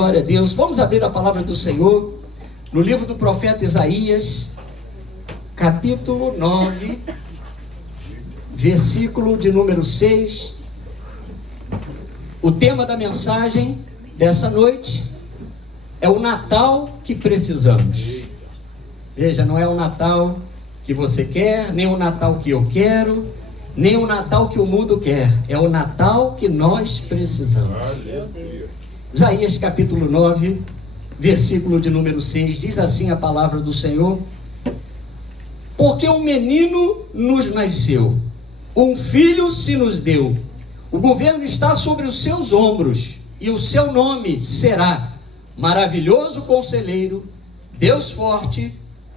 Glória a Deus. Vamos abrir a palavra do Senhor no livro do profeta Isaías, capítulo 9, versículo de número 6. O tema da mensagem dessa noite é o Natal que precisamos. Veja, não é o Natal que você quer, nem o Natal que eu quero, nem o Natal que o mundo quer. É o Natal que nós precisamos. Isaías capítulo 9, versículo de número 6, diz assim a palavra do Senhor: porque um menino nos nasceu, um filho se nos deu, o governo está sobre os seus ombros, e o seu nome será Maravilhoso Conselheiro, Deus Forte,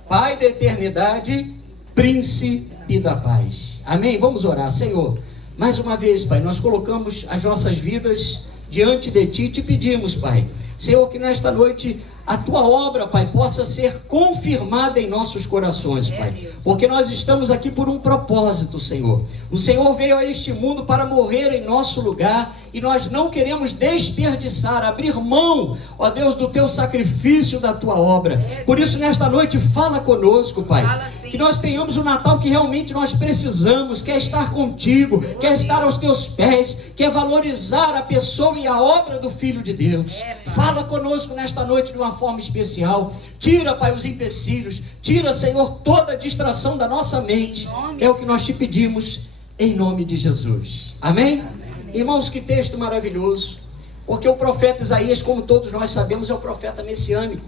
Pai da Eternidade, Príncipe da Paz. Amém? Vamos orar. Senhor, mais uma vez, Pai, nós colocamos as nossas vidas diante de Ti, te pedimos, Pai, Senhor, que nesta noite a Tua obra, Pai, possa ser confirmada em nossos corações, Pai, porque nós estamos aqui por um propósito, Senhor. O Senhor veio a este mundo para morrer em nosso lugar, e nós não queremos desperdiçar, abrir mão, ó Deus, do Teu sacrifício, da Tua obra. Por isso, nesta noite, fala conosco, Pai, que nós tenhamos o Natal que realmente nós precisamos, quer estar contigo, quer estar aos Teus pés, quer valorizar a pessoa e a obra do Filho de Deus. Fala conosco nesta noite de uma forma especial. Tira, Pai, os empecilhos, tira, Senhor, toda a distração da nossa mente. É o que nós te pedimos, em nome de Jesus. Amém? Irmãos, que texto maravilhoso, porque o profeta Isaías, como todos nós sabemos, é o profeta messiânico.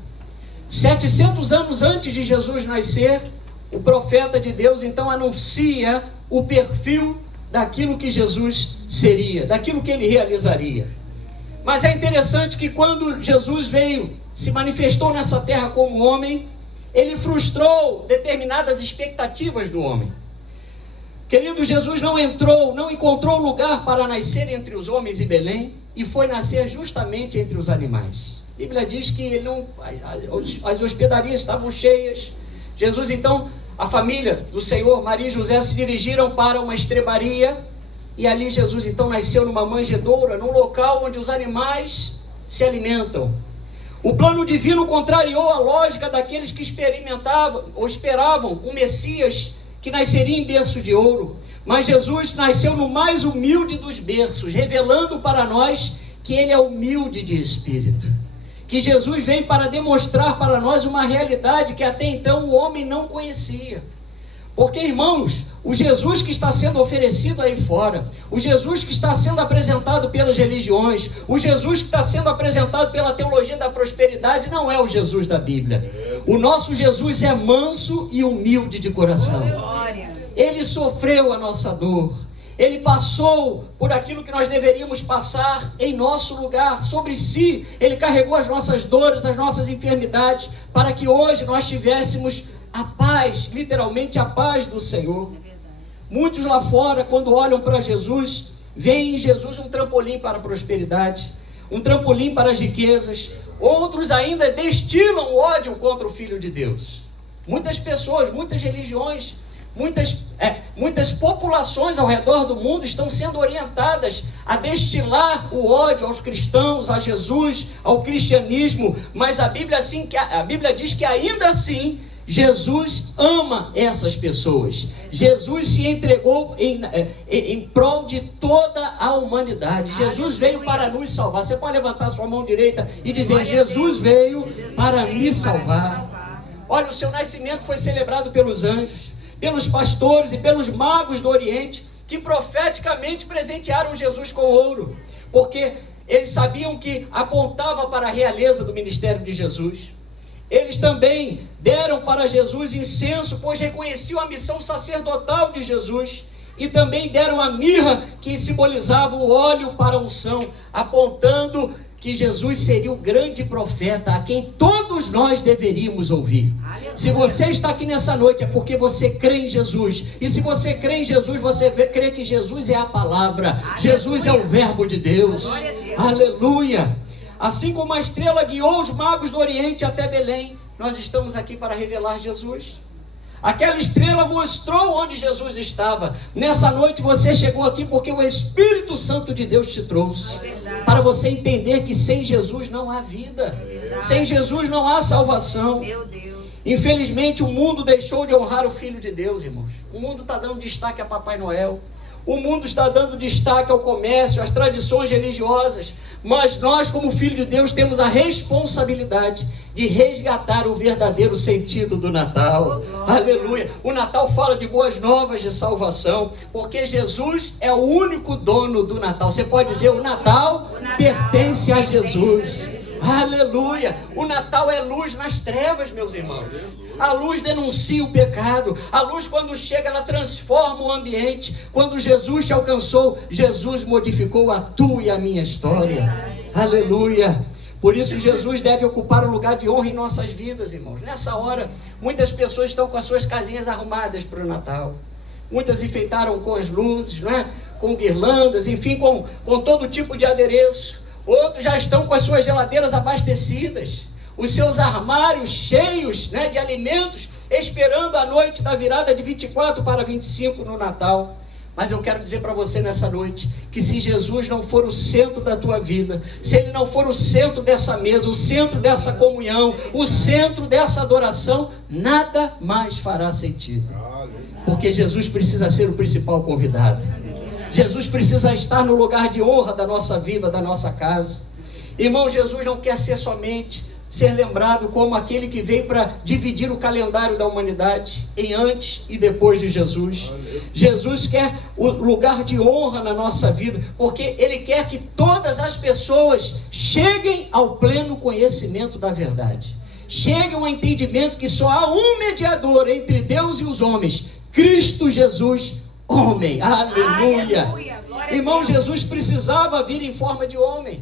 700 anos antes de Jesus nascer, o profeta de Deus então anuncia o perfil daquilo que Jesus seria, daquilo que ele realizaria. Mas é interessante que quando Jesus veio, se manifestou nessa terra como homem, ele frustrou determinadas expectativas do homem. Querido, Jesus não encontrou lugar para nascer entre os homens em Belém, e foi nascer justamente entre os animais. A Bíblia diz que as hospedarias estavam cheias. Jesus então, a família do Senhor, Maria e José, se dirigiram para uma estrebaria, e ali Jesus então nasceu numa manjedoura, num local onde os animais se alimentam. O plano divino contrariou a lógica daqueles que esperavam um Messias que nasceria em berço de ouro. Mas Jesus nasceu no mais humilde dos berços, revelando para nós que Ele é humilde de espírito. Que Jesus veio para demonstrar para nós uma realidade que até então o homem não conhecia. Porque, irmãos, o Jesus que está sendo oferecido aí fora, o Jesus que está sendo apresentado pelas religiões, o Jesus que está sendo apresentado pela teologia da prosperidade, não é o Jesus da Bíblia. O nosso Jesus é manso e humilde de coração. Ele sofreu a nossa dor. Ele passou por aquilo que nós deveríamos passar em nosso lugar, sobre si. Ele carregou as nossas dores, as nossas enfermidades, para que hoje nós tivéssemos a paz, literalmente a paz do Senhor. Muitos lá fora, quando olham para Jesus, veem em Jesus um trampolim para a prosperidade, um trampolim para as riquezas. Outros ainda destilam ódio contra o Filho de Deus. Muitas pessoas, muitas religiões, muitas populações ao redor do mundo estão sendo orientadas a destilar o ódio aos cristãos, a Jesus, ao cristianismo. Mas a Bíblia diz que ainda assim Jesus ama essas pessoas. Jesus se entregou em prol de toda a humanidade. Jesus veio para nos salvar. Você pode levantar sua mão direita e dizer: Jesus veio para me salvar. Olha, o seu nascimento foi celebrado pelos anjos, pelos pastores e pelos magos do Oriente, que profeticamente presentearam Jesus com ouro, porque eles sabiam que apontava para a realeza do ministério de Jesus. Eles também deram para Jesus incenso, pois reconheciam a missão sacerdotal de Jesus, e também deram a mirra, que simbolizava o óleo para a unção, apontando que Jesus seria o grande profeta a quem todos nós deveríamos ouvir. Se você está aqui nessa noite é porque você crê em Jesus, e se você crê em Jesus, você crê que Jesus é a palavra, Jesus é o verbo de Deus. Aleluia! Assim como a estrela guiou os magos do Oriente até Belém, nós estamos aqui para revelar Jesus. Aquela estrela mostrou onde Jesus estava. Nessa noite você chegou aqui porque o Espírito Santo de Deus te trouxe. para você entender que sem Jesus não há vida. Sem Jesus não há salvação. Meu Deus. Infelizmente o mundo deixou de honrar o Filho de Deus, irmãos. O mundo está dando destaque a Papai Noel. O mundo está dando destaque ao comércio, às tradições religiosas. Mas nós, como Filho de Deus, temos a responsabilidade de resgatar o verdadeiro sentido do Natal. Aleluia! O Natal fala de boas novas de salvação, porque Jesus é o único dono do Natal. Você pode dizer, o Natal pertence a Jesus. Aleluia! O Natal é luz nas trevas, meus irmãos. A luz denuncia o pecado. A luz, quando chega, ela transforma o ambiente. Quando Jesus te alcançou, Jesus modificou a tua e a minha história. Aleluia! Por isso Jesus deve ocupar um lugar de honra em nossas vidas, irmãos. Nessa hora, muitas pessoas estão com as suas casinhas arrumadas para o Natal. Muitas enfeitaram com as luzes, não é? Com guirlandas, enfim, com todo tipo de adereço. Outros já estão com as suas geladeiras abastecidas, os seus armários cheios, né, de alimentos, esperando a noite da virada de 24 para 25 no Natal. Mas eu quero dizer para você nessa noite, que se Jesus não for o centro da tua vida, se Ele não for o centro dessa mesa, o centro dessa comunhão, o centro dessa adoração, nada mais fará sentido. Porque Jesus precisa ser o principal convidado. Jesus precisa estar no lugar de honra da nossa vida, da nossa casa. Irmão, Jesus não quer ser lembrado como aquele que veio para dividir o calendário da humanidade em antes e depois de Jesus. Jesus quer o lugar de honra na nossa vida, porque Ele quer que todas as pessoas cheguem ao pleno conhecimento da verdade. Cheguem ao entendimento que só há um mediador entre Deus e os homens, Cristo Jesus, homem. Aleluia! Aleluia. Irmão, Jesus precisava vir em forma de homem.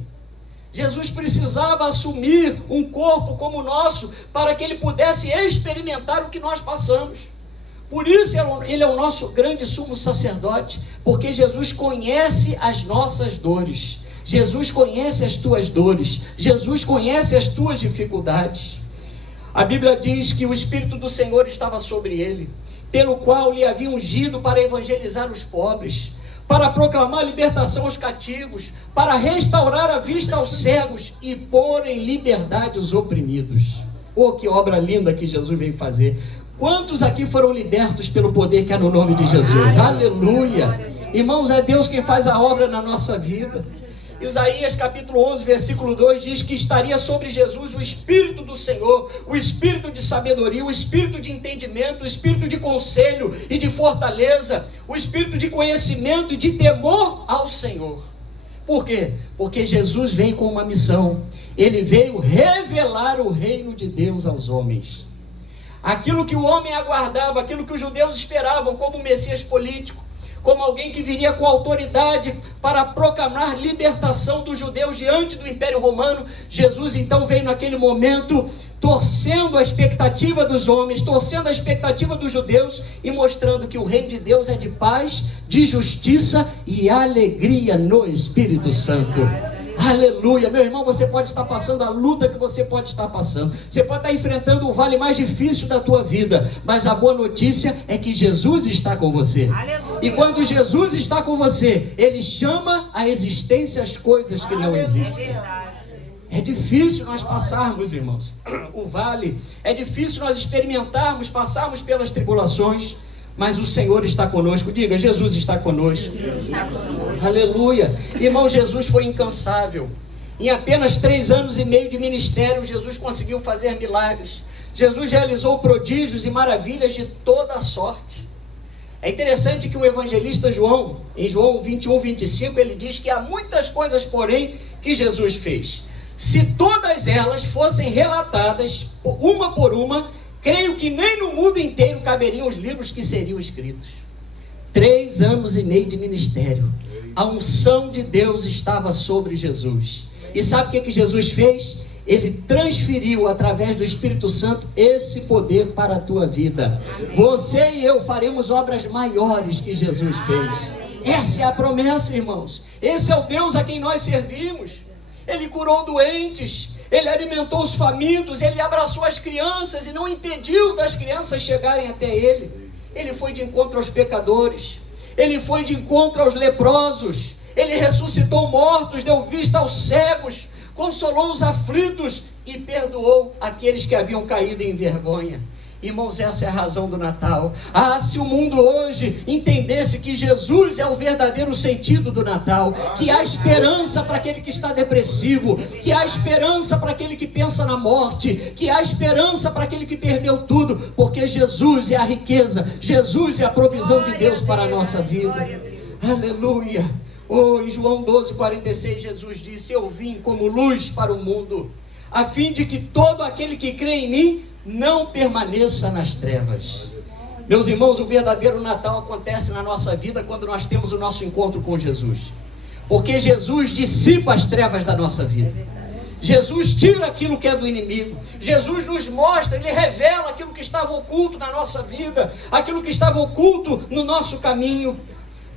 Jesus precisava assumir um corpo como o nosso, para que Ele pudesse experimentar o que nós passamos. Por isso Ele é o nosso grande sumo sacerdote, porque Jesus conhece as nossas dores. Jesus conhece as tuas dores. Jesus conhece as tuas dificuldades. A Bíblia diz que o Espírito do Senhor estava sobre Ele, pelo qual lhe havia ungido para evangelizar os pobres, para proclamar libertação aos cativos, para restaurar a vista aos cegos e pôr em liberdade os oprimidos. Oh, que obra linda que Jesus veio fazer. Quantos aqui foram libertos pelo poder que há no nome de Jesus? Aleluia! Irmãos, é Deus quem faz a obra na nossa vida. Isaías capítulo 11, versículo 2 diz que estaria sobre Jesus o Espírito do Senhor, o Espírito de sabedoria, o Espírito de entendimento, o Espírito de conselho e de fortaleza, o Espírito de conhecimento e de temor ao Senhor. Por quê? Porque Jesus veio com uma missão. Ele veio revelar o reino de Deus aos homens. Aquilo que o homem aguardava, aquilo que os judeus esperavam como um Messias político, como alguém que viria com autoridade para proclamar libertação dos judeus diante do Império Romano. Jesus então veio naquele momento torcendo a expectativa dos homens, torcendo a expectativa dos judeus e mostrando que o reino de Deus é de paz, de justiça e alegria no Espírito Santo. Aleluia, meu irmão, você pode estar passando a luta que você pode estar passando, você pode estar enfrentando o vale mais difícil da tua vida, mas a boa notícia é que Jesus está com você. Aleluia. E quando Jesus está com você, Ele chama à existência as coisas que não existem. É difícil nós passarmos, irmãos, o vale, é difícil nós experimentarmos, passarmos pelas tribulações, mas o Senhor está conosco. Diga, Jesus está conosco. Jesus está conosco. Aleluia. Irmão, Jesus foi incansável. Em apenas 3 anos e meio de ministério, Jesus conseguiu fazer milagres. Jesus realizou prodígios e maravilhas de toda a sorte. É interessante que o evangelista João, em João 21, 25, ele diz que há muitas coisas, porém, que Jesus fez. Se todas elas fossem relatadas, uma por uma, creio que nem no mundo inteiro caberiam os livros que seriam escritos. 3 anos e meio de ministério. A unção de Deus estava sobre Jesus. E sabe o que Jesus fez? Ele transferiu através do Espírito Santo esse poder para a tua vida. Você e eu faremos obras maiores que Jesus fez. Essa é a promessa, irmãos. Esse é o Deus a quem nós servimos. Ele curou doentes, Ele alimentou os famintos, Ele abraçou as crianças e não impediu das crianças chegarem até Ele. Ele foi de encontro aos pecadores, Ele foi de encontro aos leprosos, Ele ressuscitou mortos, deu vista aos cegos, consolou os aflitos e perdoou aqueles que haviam caído em vergonha. Irmãos, essa é a razão do Natal. Se o mundo hoje entendesse que Jesus é o verdadeiro sentido do Natal, que há esperança para aquele que está depressivo, que há esperança para aquele que pensa na morte, que há esperança para aquele que perdeu tudo, porque Jesus é a riqueza, Jesus é a provisão de Deus para a nossa vida. Aleluia! Em João 12:46, Jesus disse: eu vim como luz para o mundo, a fim de que todo aquele que crê em mim não permaneça nas trevas. Meus irmãos, o verdadeiro Natal acontece na nossa vida quando nós temos o nosso encontro com Jesus, porque Jesus dissipa as trevas da nossa vida. Jesus tira aquilo que é do inimigo. Jesus nos mostra, Ele revela aquilo que estava oculto na nossa vida, aquilo que estava oculto no nosso caminho,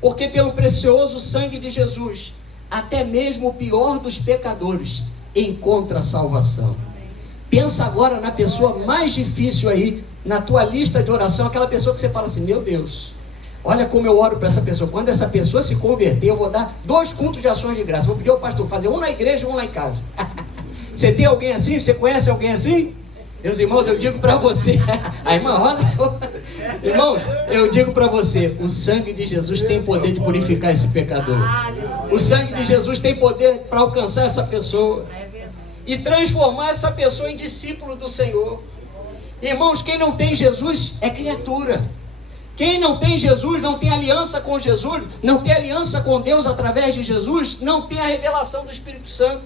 porque pelo precioso sangue de Jesus, até mesmo o pior dos pecadores encontra salvação. Pensa agora na pessoa mais difícil aí, na tua lista de oração, aquela pessoa que você fala assim: meu Deus, olha como eu oro para essa pessoa. Quando essa pessoa se converter, eu vou dar 2 cultos de ações de graça. Vou pedir ao pastor fazer um na igreja e um lá em casa. Você tem alguém assim? Você conhece alguém assim? Meus irmãos, eu digo para você, a irmã Roda, irmãos, eu digo para você, o sangue de Jesus tem poder de purificar esse pecador. O sangue de Jesus tem poder para alcançar essa pessoa e transformar essa pessoa em discípulo do Senhor. Irmãos, quem não tem Jesus é criatura. Quem não tem Jesus, não tem aliança com Jesus, não tem aliança com Deus através de Jesus, não tem a revelação do Espírito Santo.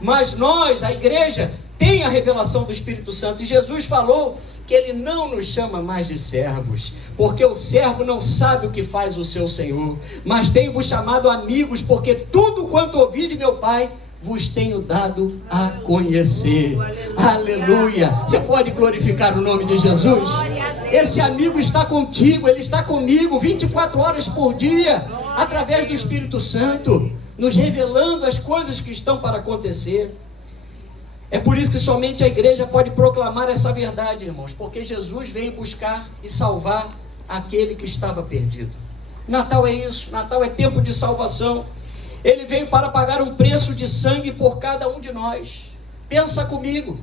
Mas nós, a igreja, tem a revelação do Espírito Santo. E Jesus falou que Ele não nos chama mais de servos, porque o servo não sabe o que faz o seu Senhor. Mas tenho-vos chamado amigos, porque tudo quanto ouvi de meu Pai, vos tenho dado a conhecer. Aleluia! Você pode glorificar o nome de Jesus? Esse amigo está contigo, ele está comigo 24 horas por dia, através do Espírito Santo, nos revelando as coisas que estão para acontecer. É por isso que somente a igreja pode proclamar essa verdade, irmãos, porque Jesus veio buscar e salvar aquele que estava perdido. Natal é isso, Natal é tempo de salvação. Ele veio para pagar um preço de sangue por cada um de nós. Pensa comigo,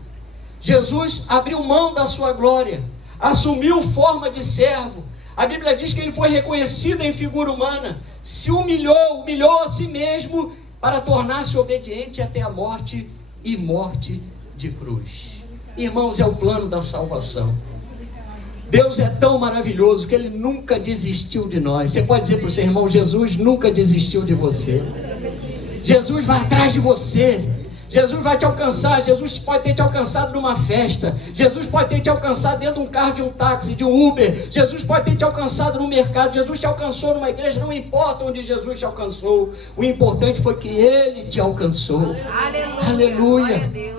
Jesus abriu mão da sua glória, assumiu forma de servo. A Bíblia diz que ele foi reconhecido em figura humana, se humilhou a si mesmo para tornar-se obediente até a morte e morte de cruz. Irmãos, é o plano da salvação. Deus é tão maravilhoso que Ele nunca desistiu de nós. Você pode dizer para o seu irmão: Jesus nunca desistiu de você. Jesus vai atrás de você. Jesus vai te alcançar. Jesus pode ter te alcançado numa festa. Jesus pode ter te alcançado dentro de um carro, de um táxi, de um Uber. Jesus pode ter te alcançado no mercado. Jesus te alcançou numa igreja. Não importa onde Jesus te alcançou. O importante foi que Ele te alcançou. Aleluia. Aleluia.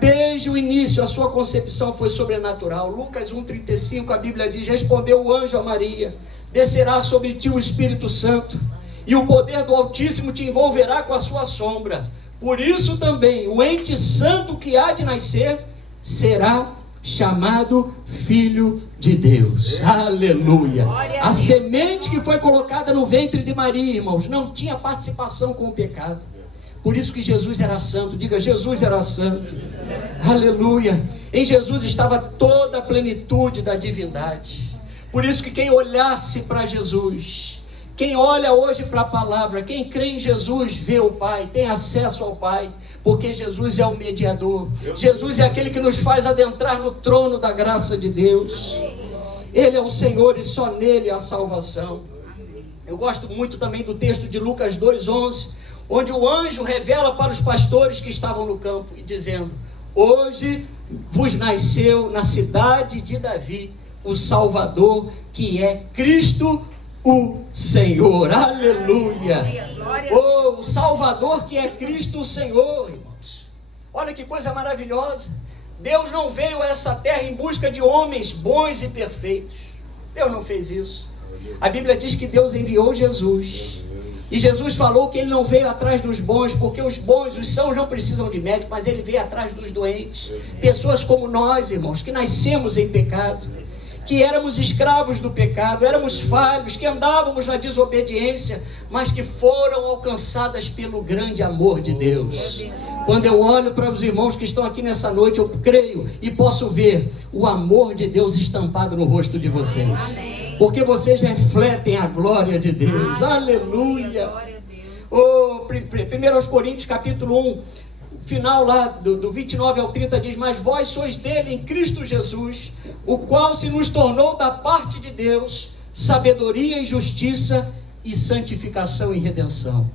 Desde o início, a sua concepção foi sobrenatural. Lucas 1,35, a Bíblia diz: respondeu o anjo a Maria: descerá sobre ti o Espírito Santo, e o poder do Altíssimo te envolverá com a sua sombra. Por isso também o ente santo que há de nascer será chamado Filho de Deus. Aleluia. A semente que foi colocada no ventre de Maria, irmãos, não tinha participação com o pecado. Por isso que Jesus era santo. Diga: Jesus era santo. Aleluia. Em Jesus estava toda a plenitude da divindade. Por isso que quem olhasse para Jesus, quem olha hoje para a palavra, quem crê em Jesus, vê o Pai, tem acesso ao Pai, porque Jesus é o mediador. Jesus é aquele que nos faz adentrar no trono da graça de Deus. Ele é o Senhor e só nele há salvação. Eu gosto muito também do texto de Lucas 2,11, onde o anjo revela para os pastores que estavam no campo, e dizendo: hoje vos nasceu na cidade de Davi o Salvador, que é Cristo o Senhor. Aleluia. O Salvador que é Cristo o Senhor, irmãos. Olha que coisa maravilhosa. Deus não veio a essa terra em busca de homens bons e perfeitos. Deus não fez isso. A Bíblia diz que Deus enviou Jesus. E Jesus falou que Ele não veio atrás dos bons, porque os bons, os sãos não precisam de médico, mas Ele veio atrás dos doentes. Pessoas como nós, irmãos, que nascemos em pecado, que éramos escravos do pecado, éramos falhos, que andávamos na desobediência, mas que foram alcançadas pelo grande amor de Deus. Quando eu olho para os irmãos que estão aqui nessa noite, eu creio e posso ver o amor de Deus estampado no rosto de vocês. Porque vocês refletem a glória de Deus. Aleluia. 1 Coríntios capítulo 1, final lá do 29 ao 30 diz: mas vós sois dele em Cristo Jesus, o qual se nos tornou da parte de Deus sabedoria e justiça e santificação e redenção.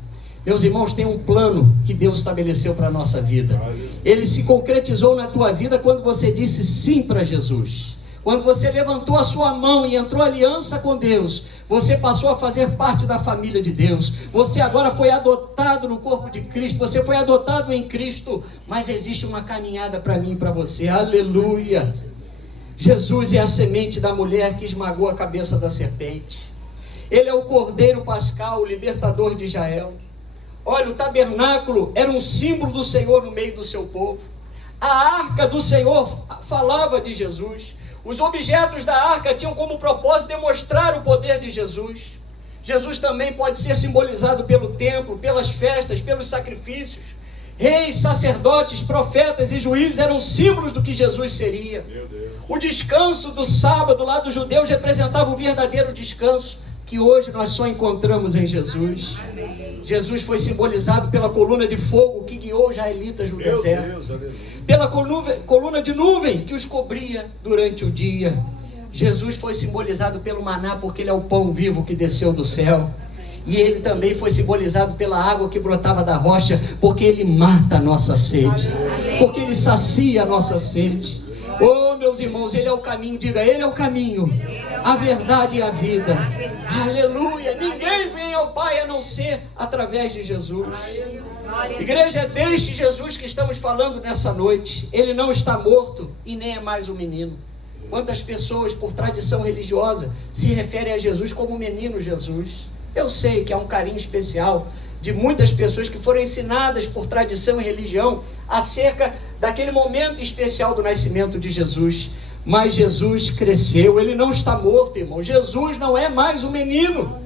Meus irmãos, tem um plano que Deus estabeleceu para a nossa vida. Ele se concretizou na tua vida quando você disse sim para Jesus. Quando você levantou a sua mão e entrou em aliança com Deus, você passou a fazer parte da família de Deus. Você agora foi adotado no corpo de Cristo, você foi adotado em Cristo, mas existe uma caminhada para mim e para você. Aleluia! Jesus é a semente da mulher que esmagou a cabeça da serpente. Ele é o Cordeiro Pascal, o libertador de Israel. Olha, o tabernáculo era um símbolo do Senhor no meio do seu povo. A arca do Senhor falava de Jesus. Os objetos da arca tinham como propósito demonstrar o poder de Jesus. Jesus também pode ser simbolizado pelo templo, pelas festas, pelos sacrifícios. Reis, sacerdotes, profetas e juízes eram símbolos do que Jesus seria. O descanso do sábado lá dos judeus representava o verdadeiro descanso que hoje nós só encontramos em Jesus. Jesus foi simbolizado pela coluna de fogo que guiou os israelitas no deserto, pela coluna de nuvem que os cobria durante o dia. Jesus foi simbolizado pelo maná, porque ele é o pão vivo que desceu do céu. E ele também foi simbolizado pela água que brotava da rocha, porque ele mata a nossa sede, porque ele sacia a nossa sede. Oh, meus irmãos, ele é o caminho. Diga, ele é o caminho, a verdade e a vida. Aleluia. Ninguém vem ao Pai a não ser através de Jesus. Igreja, é deste Jesus que estamos falando nessa noite. Ele não está morto e nem é mais um menino. Quantas pessoas, por tradição religiosa, se referem a Jesus como o menino Jesus? Eu sei que há um carinho especial de muitas pessoas que foram ensinadas por tradição e religião acerca daquele momento especial do nascimento de Jesus. Mas Jesus cresceu, ele não está morto, irmão. Jesus não é mais um menino.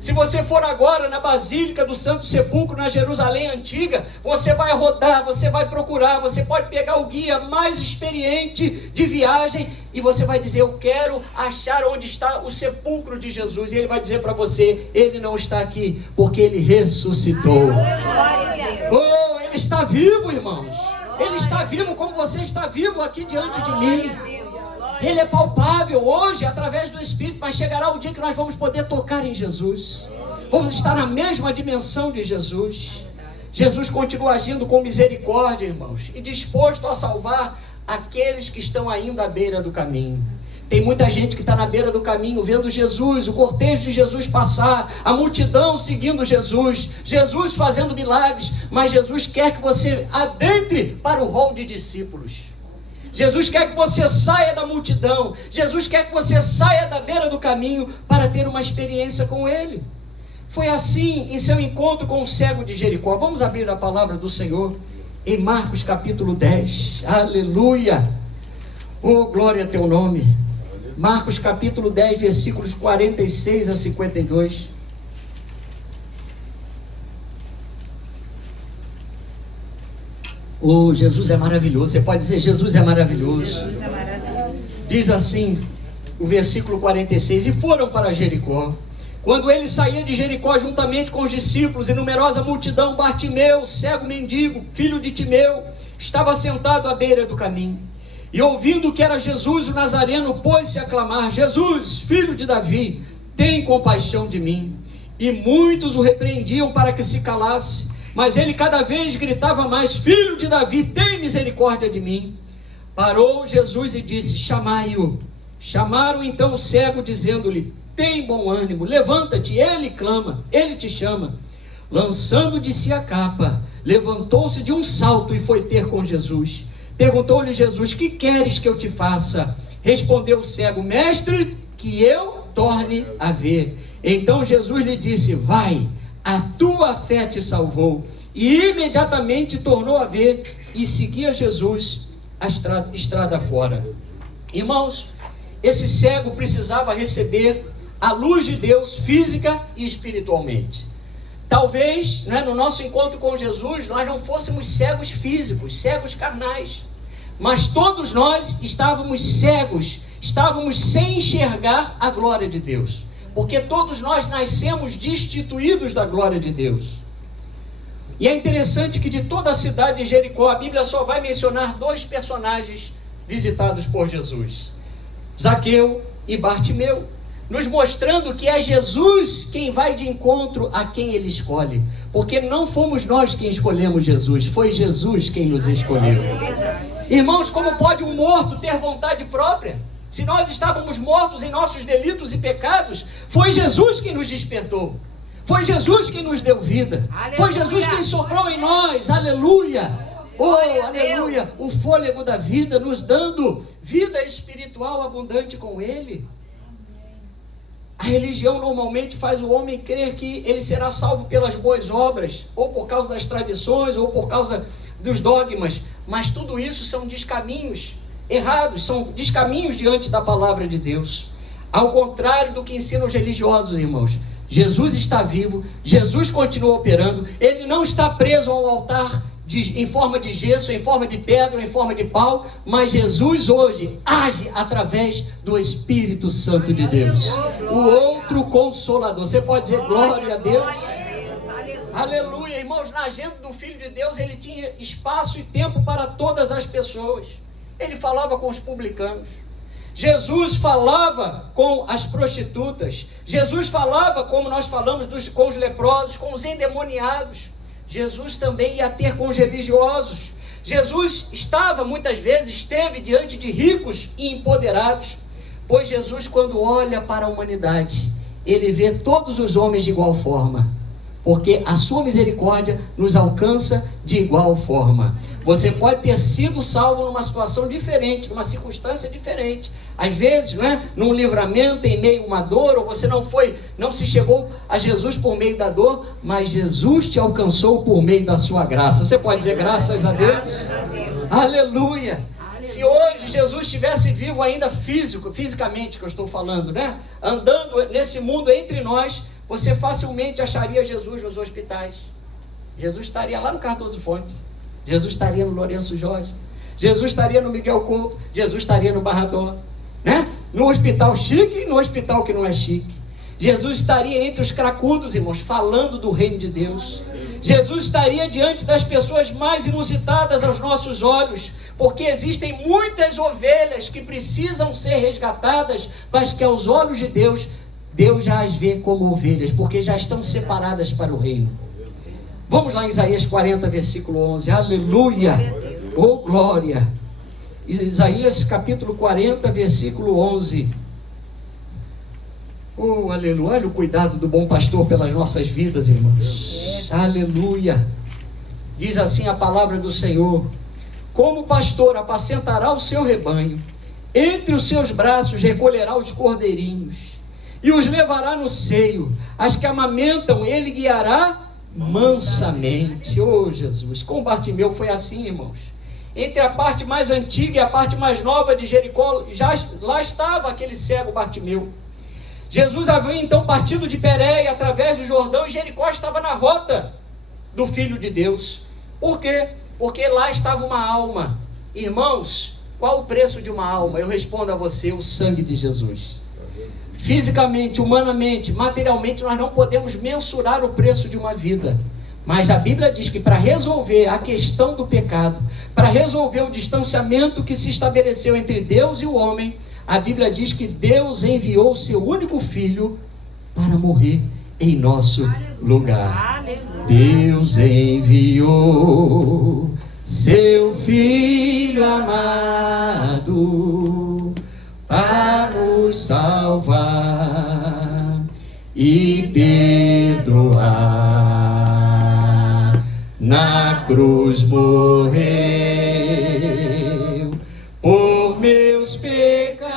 Se você for agora na Basílica do Santo Sepulcro, na Jerusalém Antiga, você vai rodar, você vai procurar, você pode pegar o guia mais experiente de viagem e você vai dizer, eu quero achar onde está o sepulcro de Jesus. E ele vai dizer para você, ele não está aqui, porque ele ressuscitou. Oh, ele está vivo, irmãos. Ele está vivo como você está vivo aqui diante de mim. Ele é palpável hoje através do Espírito, mas chegará o dia que nós vamos poder tocar em Jesus. Vamos estar na mesma dimensão de Jesus. Jesus continua agindo com misericórdia, irmãos, e disposto a salvar aqueles que estão ainda à beira do caminho. Tem muita gente que está na beira do caminho, vendo Jesus, o cortejo de Jesus passar, a multidão seguindo Jesus, Jesus fazendo milagres, mas Jesus quer que você adentre para o rol de discípulos. Jesus quer que você saia da multidão. Jesus quer que você saia da beira do caminho para ter uma experiência com Ele. Foi assim em seu encontro com o cego de Jericó. Vamos abrir a palavra do Senhor em Marcos capítulo 10. Aleluia! Oh, glória a teu nome. Marcos capítulo 10, versículos 46 a 52. Oh, Jesus é maravilhoso. Você pode dizer, Jesus é maravilhoso. Jesus é maravilhoso. Diz assim, o versículo 46, e foram para Jericó. Quando ele saía de Jericó juntamente com os discípulos e numerosa multidão, Bartimeu, cego mendigo, filho de Timeu, estava sentado à beira do caminho. E ouvindo que era Jesus o Nazareno, pôs-se a clamar, Jesus, filho de Davi, tem compaixão de mim. E muitos o repreendiam para que se calasse. Mas ele cada vez gritava mais, filho de Davi, tem misericórdia de mim. Parou Jesus e disse, chamai-o. Chamaram então o cego, dizendo-lhe, tem bom ânimo, levanta-te, ele clama, ele te chama. Lançando de si a capa, levantou-se de um salto e foi ter com Jesus. Perguntou-lhe Jesus, que queres que eu te faça? Respondeu o cego, mestre, que eu torne a ver. Então Jesus lhe disse, vai, a tua fé te salvou. E imediatamente tornou a ver e seguia Jesus a estrada fora. Irmãos, esse cego precisava receber a luz de Deus física e espiritualmente. Talvez, né, no nosso encontro com Jesus, nós não fôssemos cegos físicos, cegos carnais, mas todos nós estávamos cegos, estávamos sem enxergar a glória de Deus, porque todos nós nascemos destituídos da glória de Deus. E é interessante que de toda a cidade de Jericó, a Bíblia só vai mencionar 2 personagens visitados por Jesus: Zaqueu e Bartimeu, nos mostrando que é Jesus quem vai de encontro a quem Ele escolhe, porque não fomos nós quem escolhemos Jesus, foi Jesus quem nos escolheu. Irmãos, como pode um morto ter vontade própria? Se nós estávamos mortos em nossos delitos e pecados, foi Jesus quem nos despertou, foi Jesus quem nos deu vida, foi Jesus quem soprou em nós, aleluia, oh, aleluia, o fôlego da vida, nos dando vida espiritual abundante com Ele. A religião normalmente faz o homem crer que ele será salvo pelas boas obras, ou por causa das tradições, ou por causa dos dogmas, mas tudo isso são descaminhos errados, são descaminhos diante da palavra de Deus. Ao contrário do que ensinam os religiosos, irmãos, Jesus está vivo, Jesus continua operando, Ele não está preso ao altar em forma de gesso, em forma de pedra, em forma de pau, mas Jesus hoje age através do Espírito Santo de Deus, o outro Consolador. Você pode dizer glória a Deus? Aleluia, irmãos. Na agenda do Filho de Deus, Ele tinha espaço e tempo para todas as pessoas. Ele falava com os publicanos, Jesus falava com as prostitutas, Jesus falava, como nós falamos, com os leprosos, com os endemoniados. Jesus também ia ter com os religiosos. Jesus muitas vezes esteve diante de ricos e empoderados, pois Jesus, quando olha para a humanidade, Ele vê todos os homens de igual forma, porque a sua misericórdia nos alcança de igual forma. Você pode ter sido salvo numa situação diferente, numa circunstância diferente, às vezes, não é? Num livramento, em meio a uma dor, ou você não se chegou a Jesus por meio da dor, mas Jesus te alcançou por meio da sua graça. Você pode dizer graças a Deus? Aleluia! Se hoje Jesus estivesse vivo ainda fisicamente, que eu estou falando, né? Andando nesse mundo entre nós, você facilmente acharia Jesus nos hospitais. Jesus estaria lá no Cardoso Fonte, Jesus estaria no Lourenço Jorge, Jesus estaria no Miguel Couto, Jesus estaria no Barradó, né? No hospital chique e no hospital que não é chique. Jesus estaria entre os cracudos, irmãos, falando do reino de Deus. Jesus estaria diante das pessoas mais inusitadas aos nossos olhos, porque existem muitas ovelhas que precisam ser resgatadas, mas que aos olhos de Deus já as vê como ovelhas, porque já estão separadas para o reino. Vamos lá em Isaías 40, versículo 11. Aleluia! Oh, glória! Isaías capítulo 40, versículo 11. Oh, aleluia! Olha o cuidado do bom pastor pelas nossas vidas, irmãos. Aleluia! Diz assim a palavra do Senhor: como pastor apacentará o seu rebanho, entre os seus braços recolherá os cordeirinhos, e os levará no seio, as que amamentam ele guiará mansamente. Oh, Jesus! Com Bartimeu foi assim, irmãos. Entre a parte mais antiga e a parte mais nova de Jericó, lá estava aquele cego Bartimeu. Jesus havia então partido de Pérea através do Jordão, e Jericó estava na rota do Filho de Deus. Por quê? Porque lá estava uma alma. Irmãos, qual o preço de uma alma? Eu respondo a você: o sangue de Jesus. Fisicamente, humanamente, materialmente, nós não podemos mensurar o preço de uma vida. Mas a Bíblia diz que para resolver a questão do pecado, para resolver o distanciamento que se estabeleceu entre Deus e o homem, a Bíblia diz que Deus enviou o seu único filho para morrer em nosso lugar. Deus enviou seu filho amado para nos salvar e perdoar. Na cruz morreu por meus pecados,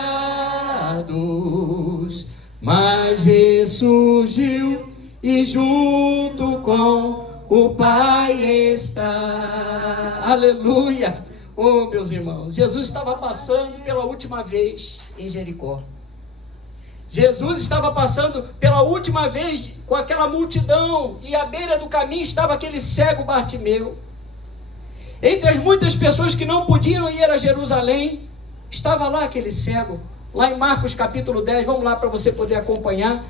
mas ressurgiu e junto com o Pai está. Aleluia! Oh, meus irmãos, Jesus estava passando pela última vez em Jericó. Jesus estava passando pela última vez com aquela multidão, e à beira do caminho estava aquele cego Bartimeu. Entre as muitas pessoas que não podiam ir a Jerusalém, estava lá aquele cego, lá em Marcos capítulo 10, vamos lá para você poder acompanhar,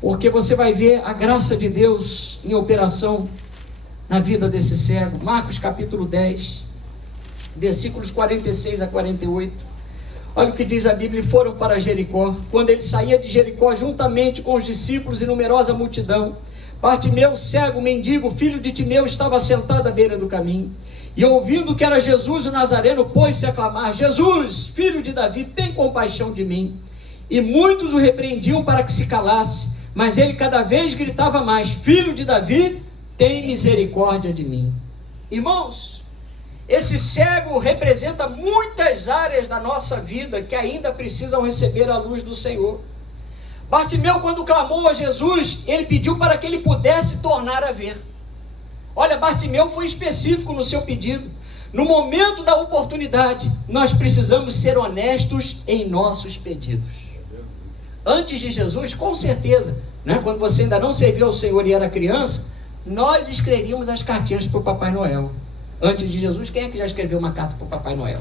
porque você vai ver a graça de Deus em operação na vida desse cego. Marcos capítulo 10, versículos 46 a 48. Olha o que diz a Bíblia: e foram para Jericó. Quando ele saía de Jericó, juntamente com os discípulos e numerosa multidão, Bartimeu, cego, mendigo, filho de Timeu, estava sentado à beira do caminho. E ouvindo que era Jesus o Nazareno, pôs-se a clamar: Jesus, filho de Davi, tem compaixão de mim. E muitos o repreendiam para que se calasse, mas ele cada vez gritava mais: Filho de Davi, tem misericórdia de mim. Irmãos, esse cego representa muitas áreas da nossa vida que ainda precisam receber a luz do Senhor. Bartimeu, quando clamou a Jesus, ele pediu para que ele pudesse tornar a ver. Olha, Bartimeu foi específico no seu pedido. No momento da oportunidade, nós precisamos ser honestos em nossos pedidos. Antes de Jesus, com certeza, né, quando você ainda não serviu ao Senhor e era criança, nós escrevíamos as cartinhas para o Papai Noel. Antes de Jesus, quem é que já escreveu uma carta para o Papai Noel?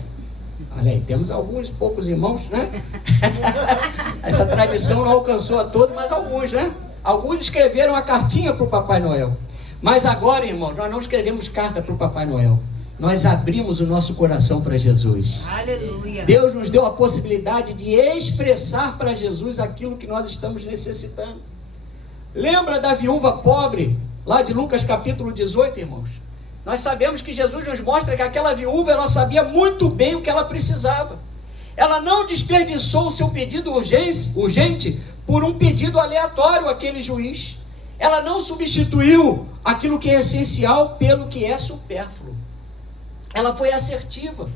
Olha aí, temos alguns, poucos irmãos, né? Essa tradição não alcançou a todos, mas alguns, né? Alguns escreveram a cartinha para o Papai Noel. Mas agora, irmãos, nós não escrevemos carta para o Papai Noel. Nós abrimos o nosso coração para Jesus. Aleluia. Deus nos deu a possibilidade de expressar para Jesus aquilo que nós estamos necessitando. Lembra da viúva pobre, lá de Lucas capítulo 18, irmãos? Nós sabemos que Jesus nos mostra que aquela viúva, ela sabia muito bem o que ela precisava. Ela não desperdiçou o seu pedido urgente por um pedido aleatório àquele juiz. Ela não substituiu aquilo que é essencial pelo que é supérfluo. Ela foi assertiva.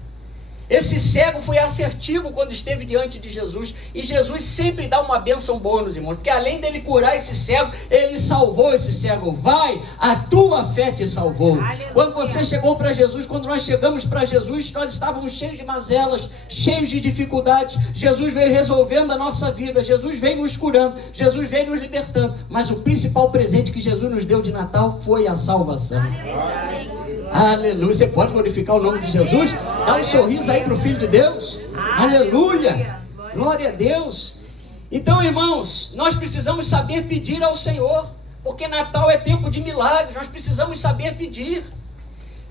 Esse cego foi assertivo quando esteve diante de Jesus. E Jesus sempre dá uma bênção boa nos irmãos, porque além dele curar esse cego, ele salvou esse cego. Vai, a tua fé te salvou. Aleluia. Quando você chegou para Jesus, quando nós chegamos para Jesus, nós estávamos cheios de mazelas, cheios de dificuldades. Jesus veio resolvendo a nossa vida, Jesus veio nos curando, Jesus veio nos libertando. Mas o principal presente que Jesus nos deu de Natal foi a salvação. Aleluia. Aleluia. Você pode glorificar o nome de Jesus? Dá um sorriso aí para o Filho de Deus. Aleluia. Glória a Deus. Então, irmãos, nós precisamos saber pedir ao Senhor, porque Natal é tempo de milagres. Nós precisamos saber pedir.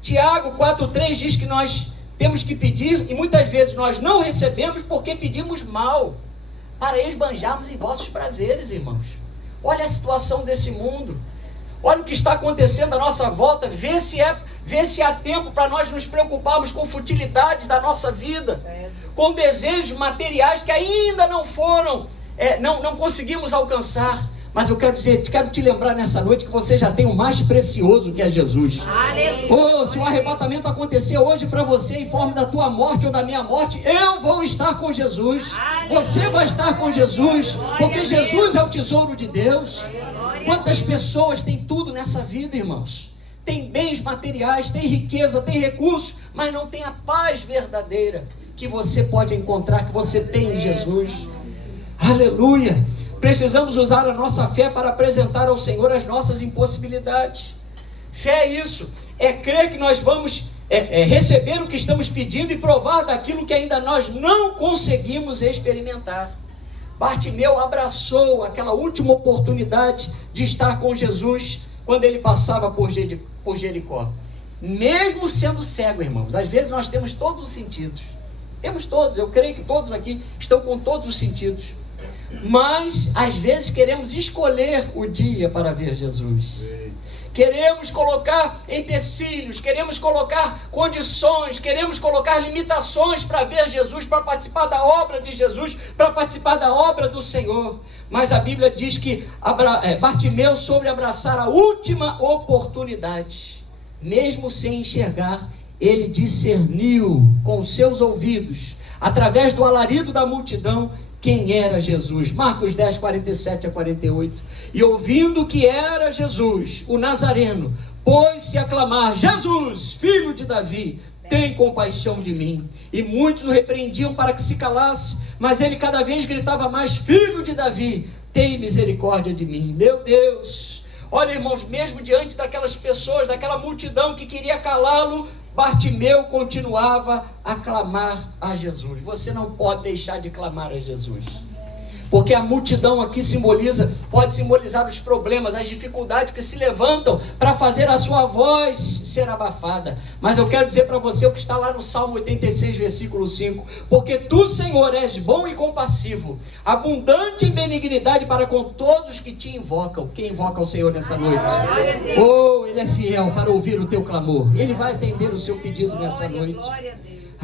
Tiago 4,3 diz que nós temos que pedir, e muitas vezes nós não recebemos porque pedimos mal, para esbanjarmos em vossos prazeres, irmãos. Olha a situação desse mundo. Olha o que está acontecendo à nossa volta. Vê se há tempo para nós nos preocuparmos com futilidades da nossa vida, com desejos materiais que ainda não foram, não conseguimos alcançar. Mas eu quero te lembrar nessa noite que você já tem o mais precioso, que é Jesus. Oh, se o arrebatamento acontecer hoje para você em forma da tua morte ou da minha morte, eu vou estar com Jesus. Você vai estar com Jesus, porque Jesus é o tesouro de Deus. Quantas pessoas têm tudo nessa vida, irmãos? Tem bens materiais, tem riqueza, tem recursos, mas não tem a paz verdadeira que você pode encontrar, que você tem em Jesus. Aleluia! Precisamos usar a nossa fé para apresentar ao Senhor as nossas impossibilidades. Fé é isso, é crer que nós vamos receber o que estamos pedindo e provar daquilo que ainda nós não conseguimos experimentar. Bartimeu abraçou aquela última oportunidade de estar com Jesus quando ele passava por Jericó. Mesmo sendo cego, irmãos, às vezes nós temos todos os sentidos. Temos todos, eu creio que todos aqui estão com todos os sentidos. Mas, às vezes, queremos escolher o dia para ver Jesus. Queremos colocar empecilhos, queremos colocar condições, queremos colocar limitações para ver Jesus, para participar da obra de Jesus, para participar da obra do Senhor. Mas a Bíblia diz que Bartimeu soube abraçar a última oportunidade. Mesmo sem enxergar, ele discerniu com seus ouvidos, através do alarido da multidão, quem era Jesus. Marcos 10, 47 a 48. E ouvindo que era Jesus, o Nazareno, pôs-se a clamar: Jesus, filho de Davi, tem compaixão de mim. E muitos o repreendiam para que se calasse, mas ele cada vez gritava mais: Filho de Davi, tem misericórdia de mim. Meu Deus! Olha, irmãos, mesmo diante daquelas pessoas, daquela multidão que queria calá-lo, Bartimeu continuava a clamar a Jesus. Você não pode deixar de clamar a Jesus. Porque a multidão aqui pode simbolizar os problemas, as dificuldades que se levantam para fazer a sua voz ser abafada. Mas eu quero dizer para você o que está lá no Salmo 86, versículo 5. Porque tu, Senhor, és bom e compassivo, abundante em benignidade para com todos que te invocam. Quem invoca o Senhor nessa noite? Oh, Ele é fiel para ouvir o teu clamor. Ele vai atender o seu pedido nessa noite.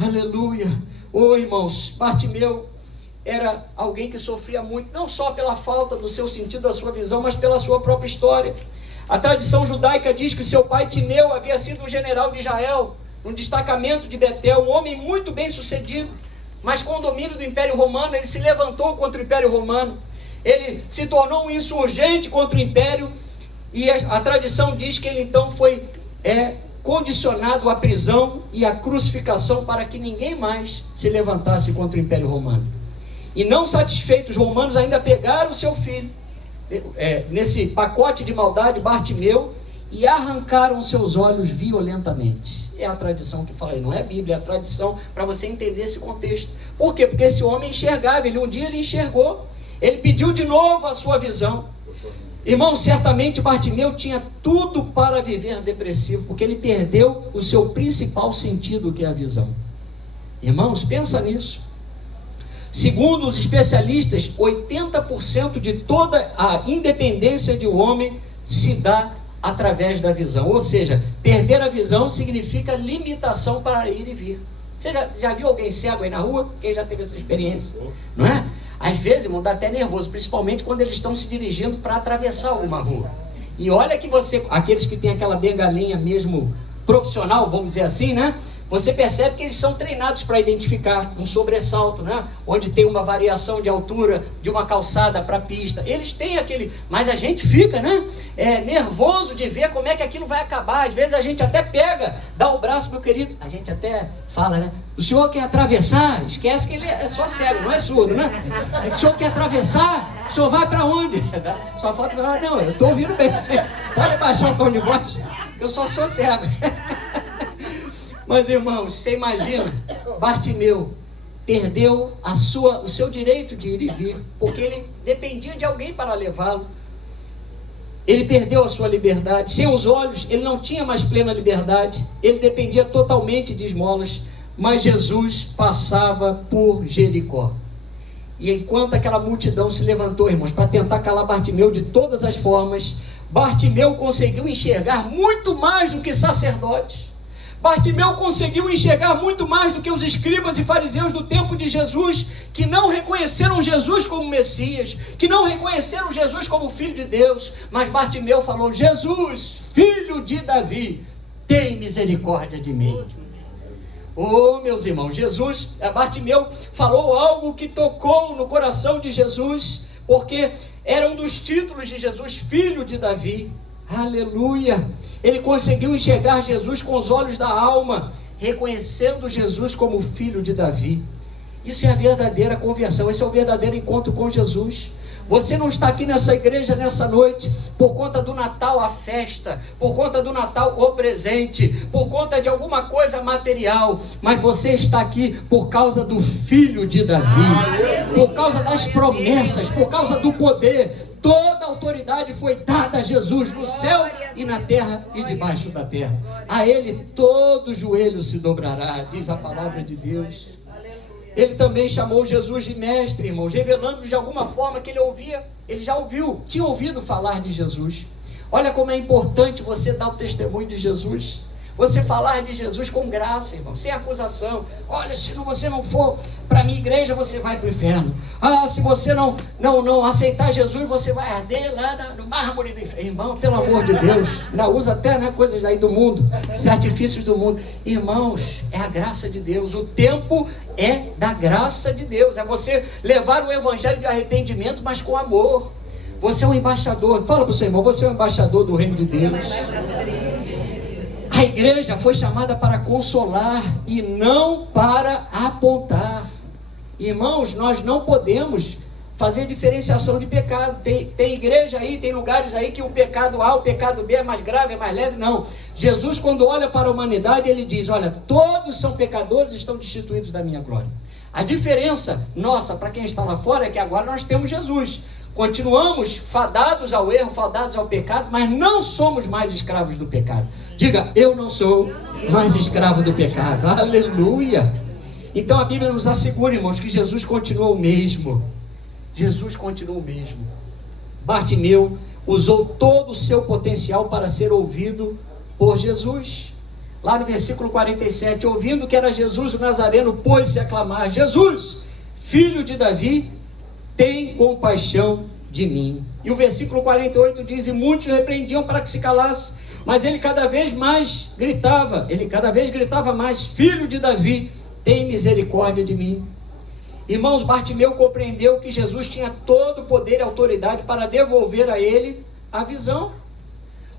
Aleluia. Oh, irmãos, Bartimeu era alguém que sofria muito, não só pela falta do seu sentido, da sua visão, mas pela sua própria história. A tradição judaica diz que seu pai Tineu havia sido um general de Israel, um destacamento de Betel, um homem muito bem sucedido, mas com o domínio do Império Romano, ele se levantou contra o Império Romano, ele se tornou um insurgente contra o Império, e a tradição diz que ele então foi condicionado à prisão e à crucificação para que ninguém mais se levantasse contra o Império Romano. E não satisfeitos, os romanos ainda pegaram o seu filho, nesse pacote de maldade, Bartimeu, e arrancaram seus olhos violentamente. É a tradição que fala aí, não é a Bíblia, é a tradição para você entender esse contexto. Por quê? Porque esse homem enxergava, um dia ele enxergou, ele pediu de novo a sua visão. Irmão, certamente Bartimeu tinha tudo para viver depressivo, porque ele perdeu o seu principal sentido, que é a visão. Irmãos, pensa nisso. Segundo os especialistas, 80% de toda a independência de um homem se dá através da visão. Ou seja, perder a visão significa limitação para ir e vir. Você já viu alguém cego aí na rua? Quem já teve essa experiência? Não é? Às vezes, irmão, dá até nervoso, principalmente quando eles estão se dirigindo para atravessar alguma rua. E olha que aqueles que têm aquela bengalinha mesmo profissional, vamos dizer assim, né? Você percebe que eles são treinados para identificar um sobressalto, né? Onde tem uma variação de altura de uma calçada para a pista. Eles têm aquele... Mas a gente fica, né? Nervoso de ver como é que aquilo vai acabar. Às vezes a gente até pega, dá o braço pro querido. A gente até fala, né? O senhor quer atravessar? Esquece que ele é só cego, não é surdo, né? O senhor quer atravessar? O senhor vai para onde? Só falta falar, não, eu estou ouvindo bem. Pode baixar o tom de voz, eu só sou cego. Mas, irmãos, você imagina, Bartimeu perdeu o seu direito de ir e vir, porque ele dependia de alguém para levá-lo. Ele perdeu a sua liberdade. Sem os olhos, ele não tinha mais plena liberdade. Ele dependia totalmente de esmolas. Mas Jesus passava por Jericó. E enquanto aquela multidão se levantou, irmãos, para tentar calar Bartimeu de todas as formas, Bartimeu conseguiu enxergar muito mais do que sacerdotes. Bartimeu conseguiu enxergar muito mais do que os escribas e fariseus do tempo de Jesus, que não reconheceram Jesus como Messias, que não reconheceram Jesus como Filho de Deus, mas Bartimeu falou: Jesus, Filho de Davi, tem misericórdia de mim. Oh, meus irmãos, Bartimeu falou algo que tocou no coração de Jesus, porque era um dos títulos de Jesus, Filho de Davi. Aleluia! Ele conseguiu enxergar Jesus com os olhos da alma, reconhecendo Jesus como filho de Davi. Isso é a verdadeira conversão, esse é o verdadeiro encontro com Jesus. Você não está aqui nessa igreja nessa noite por conta do Natal, a festa, por conta do Natal, o presente, por conta de alguma coisa material, mas você está aqui por causa do Filho de Davi, por causa das promessas, por causa do poder. Toda a autoridade foi dada a Jesus no céu e na terra e debaixo da terra. A Ele todo joelho se dobrará, diz a palavra de Deus. Ele também chamou Jesus de mestre, irmãos, revelando de alguma forma que ele já tinha ouvido falar de Jesus. Olha como é importante você dar o testemunho de Jesus. Você falar de Jesus com graça, irmão, sem acusação. Olha, se você não for para a minha igreja, você vai para o inferno. Ah, se você não aceitar Jesus, você vai arder lá no mármore do inferno. Irmão, pelo amor de Deus, ainda usa até coisas aí do mundo, esses artifícios do mundo. Irmãos, é a graça de Deus. O tempo é da graça de Deus. É você levar o evangelho de arrependimento, mas com amor. Você é um embaixador. Fala para o seu irmão, você é um embaixador do reino de Deus. A igreja foi chamada para consolar e não para apontar. Irmãos, nós não podemos fazer diferenciação de pecado. Tem igreja aí, tem lugares aí que o pecado A, o pecado B é mais grave, é mais leve. Não. Jesus, quando olha para a humanidade, ele diz: olha, todos são pecadores e estão destituídos da minha glória. A diferença nossa para quem está lá fora é que agora nós temos Jesus. Continuamos fadados ao erro, fadados ao pecado, mas não somos mais escravos do pecado. Diga: eu não sou mais escravo do pecado. Aleluia! Então a Bíblia nos assegura, irmãos, que Jesus continua o mesmo. Jesus continua o mesmo. Bartimeu usou todo o seu potencial para ser ouvido por Jesus. Lá no versículo 47, ouvindo que era Jesus o Nazareno, pôs-se a clamar: Jesus, filho de Davi, tem compaixão de mim. E o versículo 48 diz: e muitos repreendiam para que se calasse, mas ele cada vez gritava mais: filho de Davi, tem misericórdia de mim. Irmãos, Bartimeu compreendeu que Jesus tinha todo o poder e autoridade para devolver a ele a visão.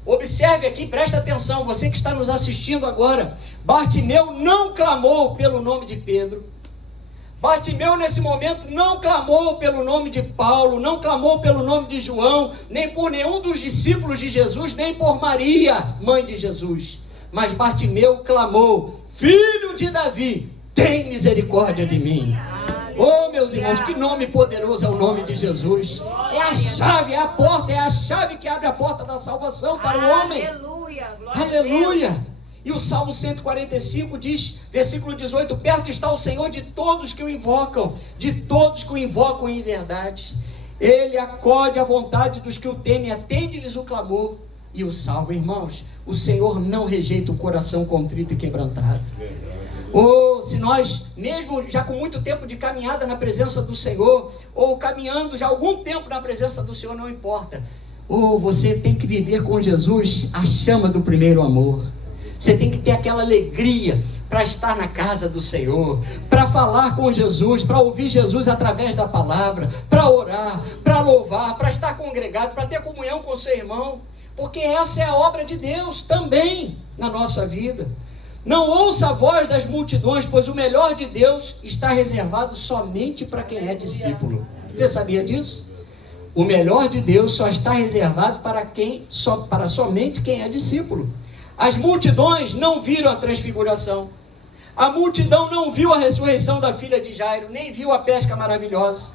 Observe aqui, presta atenção, você que está nos assistindo agora. Bartimeu não clamou pelo nome de Pedro. Bartimeu nesse momento não clamou pelo nome de Paulo, não clamou pelo nome de João, nem por nenhum dos discípulos de Jesus, nem por Maria, mãe de Jesus. Mas Bartimeu clamou: filho de Davi, tem misericórdia de mim. Oh, meus irmãos, que nome poderoso é o nome de Jesus. É a chave, é a porta, é a chave que abre a porta da salvação para o homem. Aleluia, aleluia. E o Salmo 145 diz, versículo 18: perto está o Senhor de todos que o invocam, de todos que o invocam em verdade. Ele acode à vontade dos que o temem, atende-lhes o clamor e o salva. Irmãos, o Senhor não rejeita o coração contrito e quebrantado. Ou se nós, mesmo já com muito tempo de caminhada na presença do Senhor, ou caminhando já algum tempo na presença do Senhor, não importa. Ou você tem que viver com Jesus a chama do primeiro amor. Você tem que ter aquela alegria para estar na casa do Senhor, para falar com Jesus, para ouvir Jesus através da palavra, para orar, para louvar, para estar congregado, para ter comunhão com o seu irmão, porque essa é a obra de Deus também na nossa vida. Não ouça a voz das multidões, pois o melhor de Deus está reservado somente para quem é discípulo. Você sabia disso? O melhor de Deus só está reservado para somente quem é discípulo. As multidões não viram a transfiguração. A multidão não viu a ressurreição da filha de Jairo, nem viu a pesca maravilhosa.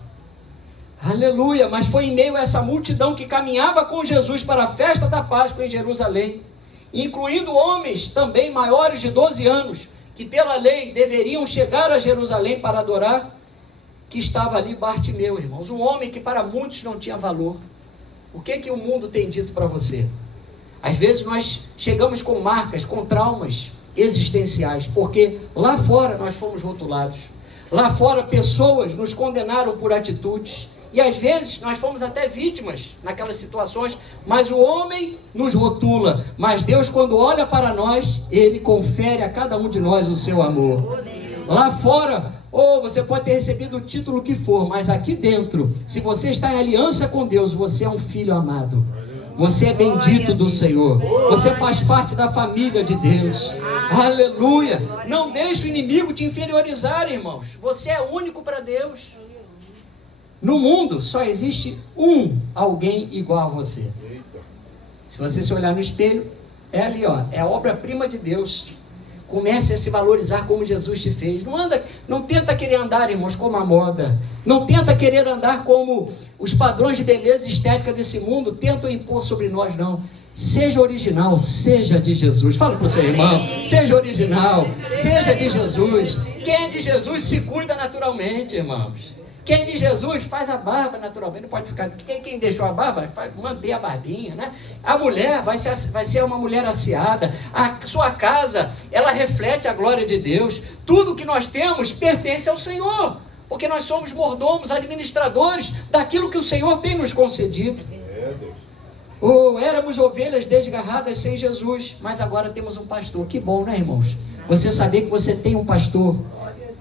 Aleluia! Mas foi em meio a essa multidão que caminhava com Jesus para a festa da Páscoa em Jerusalém, incluindo homens também maiores de 12 anos, que pela lei deveriam chegar a Jerusalém para adorar, que estava ali Bartimeu, irmãos, um homem que para muitos não tinha valor. O que o mundo tem dito para você? Às vezes nós chegamos com marcas, com traumas existenciais, porque lá fora nós fomos rotulados. Lá fora pessoas nos condenaram por atitudes, e às vezes nós fomos até vítimas naquelas situações, mas o homem nos rotula. Mas Deus, quando olha para nós, Ele confere a cada um de nós o seu amor. Lá fora, você pode ter recebido o título que for, mas aqui dentro, se você está em aliança com Deus, você é um filho amado. Você é bendito do Senhor. Você faz parte da família de Deus. Aleluia. Não deixe o inimigo te inferiorizar, irmãos. Você é único para Deus. No mundo só existe alguém igual a você. Se você se olhar no espelho, é ali, é a obra-prima de Deus. Comece a se valorizar como Jesus te fez. Não tenta querer andar, irmãos, como a moda. Não tenta querer andar como os padrões de beleza e estética desse mundo tentam impor sobre nós, não. Seja original, seja de Jesus. Fala para o seu irmão, seja original, seja de Jesus. Quem é de Jesus se cuida naturalmente, irmãos. Quem de Jesus faz a barba naturalmente, não pode ficar. Quem deixou a barba, vai manter a barbinha, né? A mulher vai ser uma mulher assiada. A sua casa, ela reflete a glória de Deus. Tudo que nós temos pertence ao Senhor, porque nós somos mordomos, administradores daquilo que o Senhor tem nos concedido. Éramos ovelhas desgarradas sem Jesus, mas agora temos um pastor. Que bom, né, irmãos? Você saber que você tem um pastor.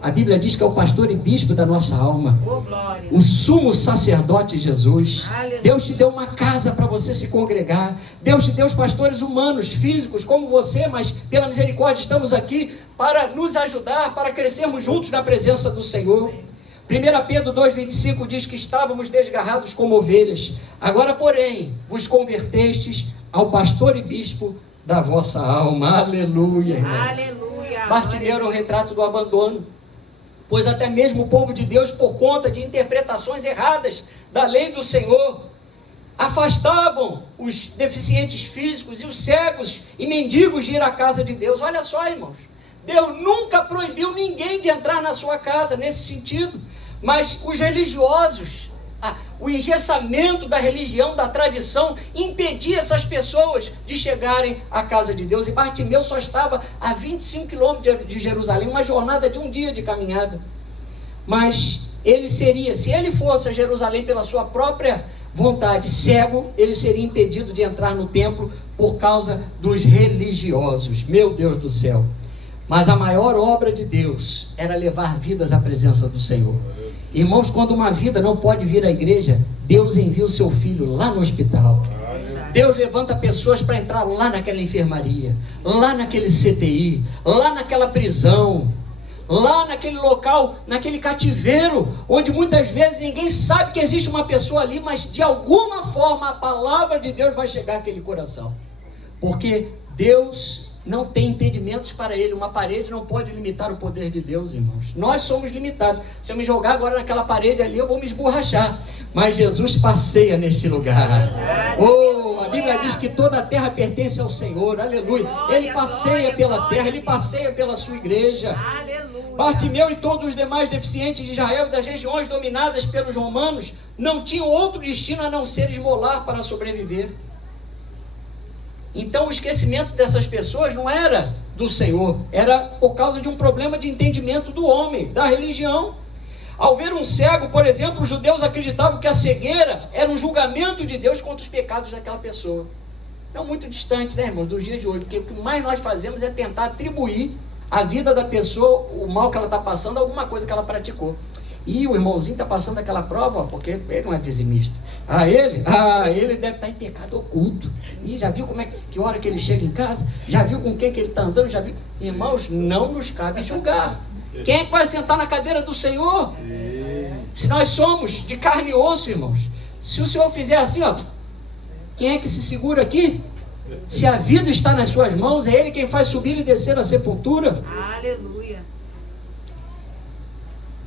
A Bíblia diz que é o pastor e bispo da nossa alma. Oh, glória. O sumo sacerdote Jesus. Aleluia. Deus te deu uma casa para você se congregar. Deus te deu os pastores humanos, físicos, como você, mas pela misericórdia estamos aqui para nos ajudar, para crescermos juntos na presença do Senhor. 1 Pedro 2,25 diz que estávamos desgarrados como ovelhas. Agora, porém, vos convertestes ao pastor e bispo da vossa alma. Aleluia, irmãos. Aleluia. Bartimeu era o retrato do abandono, pois até mesmo o povo de Deus, por conta de interpretações erradas da lei do Senhor, afastavam os deficientes físicos e os cegos e mendigos de ir à casa de Deus. Olha só, irmãos, Deus nunca proibiu ninguém de entrar na sua casa nesse sentido, mas os religiosos, o engessamento da religião, da tradição, impedia essas pessoas de chegarem à casa de Deus. E Bartimeu só estava a 25 quilômetros de Jerusalém, uma jornada de um dia de caminhada. Mas ele seria, se ele fosse a Jerusalém pela sua própria vontade, cego, ele seria impedido de entrar no templo por causa dos religiosos. Meu Deus do céu! Mas a maior obra de Deus era levar vidas à presença do Senhor. Irmãos, quando uma vida não pode vir à igreja, Deus envia o seu filho lá no hospital. Deus levanta pessoas para entrar lá naquela enfermaria, lá naquele CTI, lá naquela prisão, lá naquele local, naquele cativeiro, onde muitas vezes ninguém sabe que existe uma pessoa ali, mas de alguma forma a palavra de Deus vai chegar àquele coração. Porque Deus não tem impedimentos para ele. Uma parede não pode limitar o poder de Deus, irmãos. Nós somos limitados. Se eu me jogar agora naquela parede ali, eu vou me esborrachar. Mas Jesus passeia neste lugar. Oh, a Bíblia diz que toda a terra pertence ao Senhor. Aleluia. Ele passeia pela terra, ele passeia pela sua igreja. Bartimeu e todos os demais deficientes de Israel e das regiões dominadas pelos romanos não tinham outro destino a não ser esmolar para sobreviver. Então o esquecimento dessas pessoas não era do Senhor, era por causa de um problema de entendimento do homem, da religião. Ao ver um cego, por exemplo, os judeus acreditavam que a cegueira era um julgamento de Deus contra os pecados daquela pessoa. Não muito distante, né, irmãos, dos dias de hoje, porque o que mais nós fazemos é tentar atribuir à vida da pessoa o mal que ela está passando a alguma coisa que ela praticou. E o irmãozinho está passando aquela prova, porque ele não é dizimista. Ele deve estar em pecado oculto. E já viu como é que hora que ele chega em casa? Já viu com quem que ele está andando? Já viu? Irmãos, não nos cabe julgar. Quem é que vai sentar na cadeira do Senhor? Se nós somos de carne e osso, irmãos. Se o Senhor fizer assim, ó, quem é que se segura aqui? Se a vida está nas suas mãos, é Ele quem faz subir e descer a sepultura. Aleluia.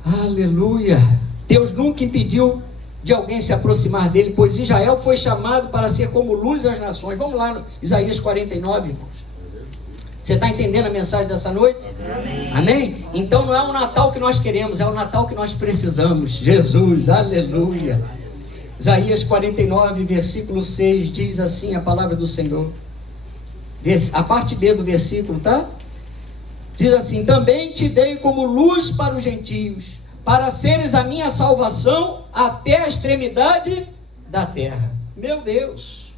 Aleluia. Deus nunca impediu de alguém se aproximar dele, pois Israel foi chamado para ser como luz às nações. Vamos lá no Isaías 49, irmãos. Você está entendendo a mensagem dessa noite? Amém. Amém? Então não é o Natal que nós queremos, é o Natal que nós precisamos. Jesus, aleluia. Isaías 49, versículo 6, diz assim a palavra do Senhor. A parte B do versículo, tá? Diz assim: também te dei como luz para os gentios, para seres a minha salvação até a extremidade da terra. Meu Deus!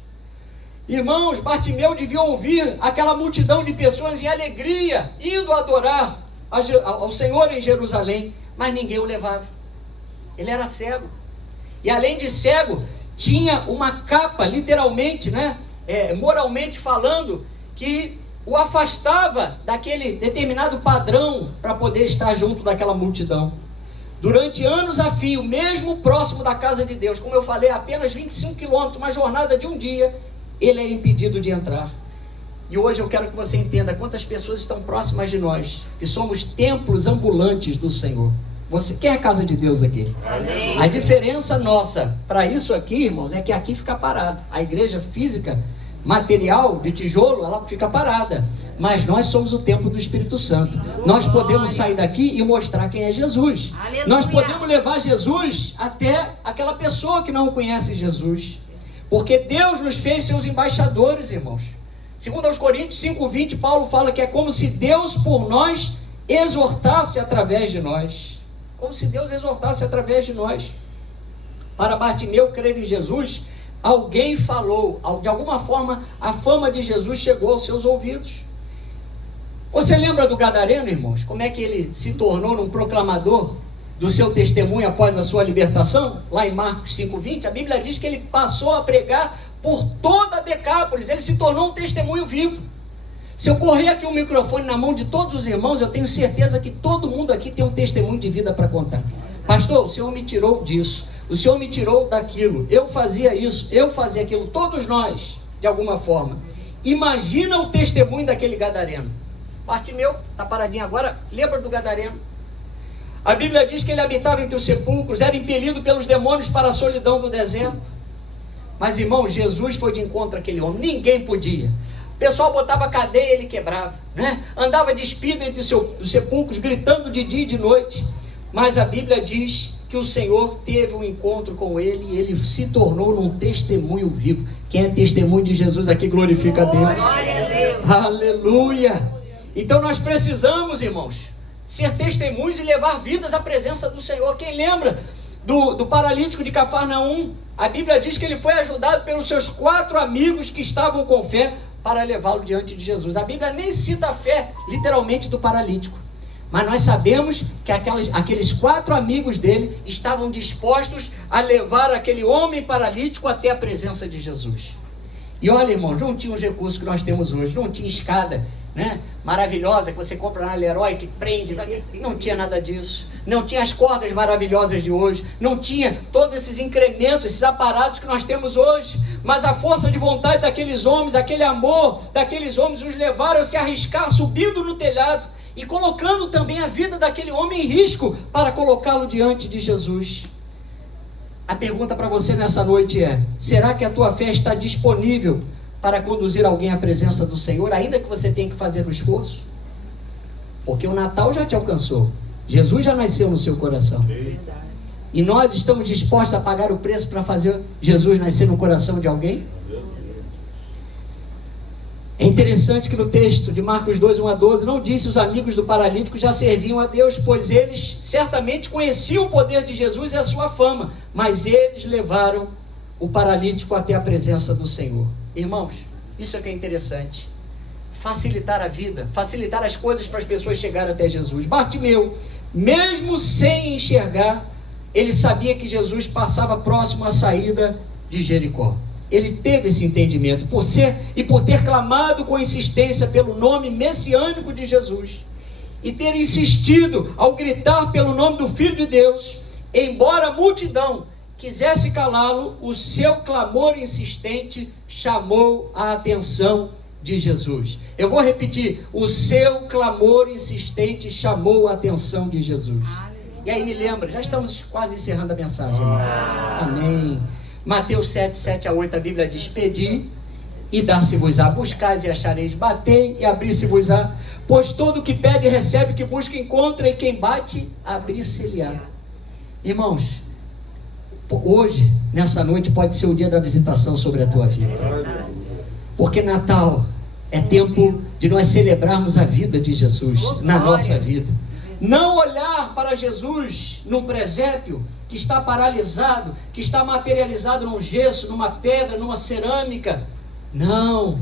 Irmãos, Bartimeu devia ouvir aquela multidão de pessoas em alegria, indo adorar ao Senhor em Jerusalém, mas ninguém o levava. Ele era cego. E além de cego, tinha uma capa, literalmente, né? Moralmente falando, que o afastava daquele determinado padrão para poder estar junto daquela multidão. Durante anos a fio, mesmo próximo da casa de Deus, como eu falei, apenas 25 quilômetros, uma jornada de um dia, ele era impedido de entrar. E hoje eu quero que você entenda quantas pessoas estão próximas de nós, que somos templos ambulantes do Senhor. Você quer a casa de Deus aqui? Amém. A diferença nossa para isso aqui, irmãos, é que aqui fica parado. A igreja física, material, de tijolo, ela fica parada. Mas nós somos o templo do Espírito Santo. Nós podemos sair daqui e mostrar quem é Jesus. Aleluia. Nós podemos levar Jesus até aquela pessoa que não conhece Jesus. Porque Deus nos fez seus embaixadores, irmãos. Segundo aos Coríntios 5:20, Paulo fala que é como se Deus por nós exortasse através de nós. Como se Deus exortasse através de nós. Para Bartimeu crer em Jesus, alguém falou, de alguma forma a fama de Jesus chegou aos seus ouvidos. Você lembra do gadareno, irmãos? Como é que ele se tornou um proclamador do seu testemunho após a sua libertação? Lá em Marcos 5:20, a Bíblia diz que ele passou a pregar por toda a Decápolis. Ele se tornou um testemunho vivo. Se eu correr aqui um microfone na mão de todos os irmãos, eu tenho certeza que todo mundo aqui tem um testemunho de vida para contar. Pastor, o Senhor me tirou disso, o Senhor me tirou daquilo, eu fazia isso, eu fazia aquilo, todos nós, de alguma forma. Imagina o testemunho daquele gadareno. Bartimeu, está paradinho agora, lembra do gadareno? A Bíblia diz que ele habitava entre os sepulcros, era impelido pelos demônios para a solidão do deserto. Mas, irmão, Jesus foi de encontro àquele homem, ninguém podia. O pessoal botava cadeia, ele quebrava, né? Andava despido entre os sepulcros, gritando de dia e de noite. Mas a Bíblia diz que o Senhor teve um encontro com ele e ele se tornou um testemunho vivo. Quem é testemunho de Jesus aqui glorifica a Deus. Glória a Deus. Aleluia! Então nós precisamos, irmãos, ser testemunhos e levar vidas à presença do Senhor. Quem lembra do paralítico de Cafarnaum? A Bíblia diz que ele foi ajudado pelos seus 4 amigos que estavam com fé para levá-lo diante de Jesus. A Bíblia nem cita a fé, literalmente, do paralítico. Mas nós sabemos que aqueles 4 amigos dele estavam dispostos a levar aquele homem paralítico até a presença de Jesus. E olha, irmãos, não tinha os recursos que nós temos hoje, não tinha escada, né, maravilhosa que você compra na Leroy, que prende, não tinha nada disso. Não tinha as cordas maravilhosas de hoje, não tinha todos esses incrementos, esses aparatos que nós temos hoje. Mas a força de vontade daqueles homens, aquele amor daqueles homens os levaram a se arriscar subindo no telhado e colocando também a vida daquele homem em risco para colocá-lo diante de Jesus. A pergunta para você nessa noite é: será que a tua fé está disponível para conduzir alguém à presença do Senhor, ainda que você tenha que fazer o esforço? Porque o Natal já te alcançou, Jesus já nasceu no seu coração. E nós estamos dispostos a pagar o preço para fazer Jesus nascer no coração de alguém? É interessante que no texto de Marcos 2, 1-12, não disse os amigos do paralítico já serviam a Deus, pois eles certamente conheciam o poder de Jesus e a sua fama, mas eles levaram o paralítico até a presença do Senhor. Irmãos, isso é que é interessante. Facilitar a vida, facilitar as coisas para as pessoas chegarem até Jesus. Bartimeu, mesmo sem enxergar, ele sabia que Jesus passava próximo à saída de Jericó. Ele teve esse entendimento, por ter clamado com insistência pelo nome messiânico de Jesus, e ter insistido ao gritar pelo nome do Filho de Deus, embora a multidão quisesse calá-lo, o seu clamor insistente chamou a atenção de Jesus. Eu vou repetir: o seu clamor insistente chamou a atenção de Jesus. E aí me lembra, já estamos quase encerrando a mensagem. Amém. Mateus 7, 7-8, a Bíblia diz: pedi e dar-se-vos-á, buscais e achareis, batei e abrir-se-vos-á, pois todo o que pede recebe, que busca encontra, e quem bate, abrir-se-lhe-á. Irmãos, hoje, nessa noite, pode ser o dia da visitação sobre a tua vida, porque Natal é tempo de nós celebrarmos a vida de Jesus na nossa vida. Não olhar para Jesus num presépio que está paralisado, que está materializado num gesso, numa pedra, numa cerâmica, não,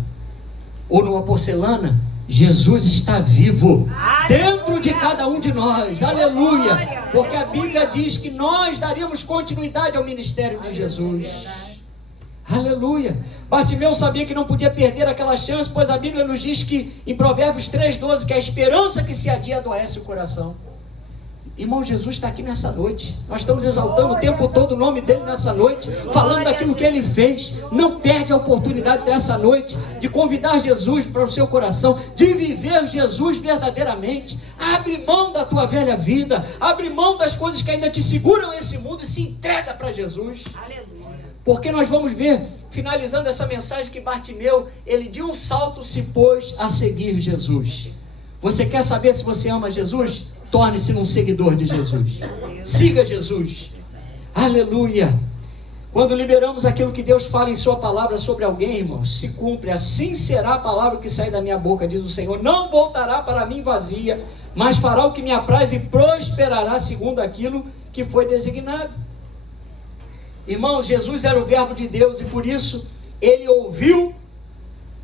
ou numa porcelana. Jesus está vivo dentro de cada um de nós, aleluia, porque a Bíblia diz que nós daríamos continuidade ao ministério de Jesus. Aleluia. Bartimeu sabia que não podia perder aquela chance, pois a Bíblia nos diz que em Provérbios 3:12, que a esperança que se adia adoece o coração. Irmão, Jesus está aqui nessa noite. Nós estamos exaltando o tempo todo o nome dele nessa noite, falando daquilo que ele fez. Não perde a oportunidade dessa noite de convidar Jesus para o seu coração, de viver Jesus verdadeiramente. Abre mão da tua velha vida, abre mão das coisas que ainda te seguram nesse mundo e se entrega para Jesus. Aleluia. Porque nós vamos ver, finalizando essa mensagem, que Bartimeu, ele de um salto se pôs a seguir Jesus. Você quer saber se você ama Jesus? Torne-se um seguidor de Jesus. Siga Jesus. Aleluia. Quando liberamos aquilo que Deus fala em sua palavra sobre alguém, irmãos, se cumpre. Assim será a palavra que sai da minha boca, diz o Senhor. Não voltará para mim vazia, mas fará o que me apraz e prosperará segundo aquilo que foi designado. Irmãos, Jesus era o verbo de Deus e por isso ele ouviu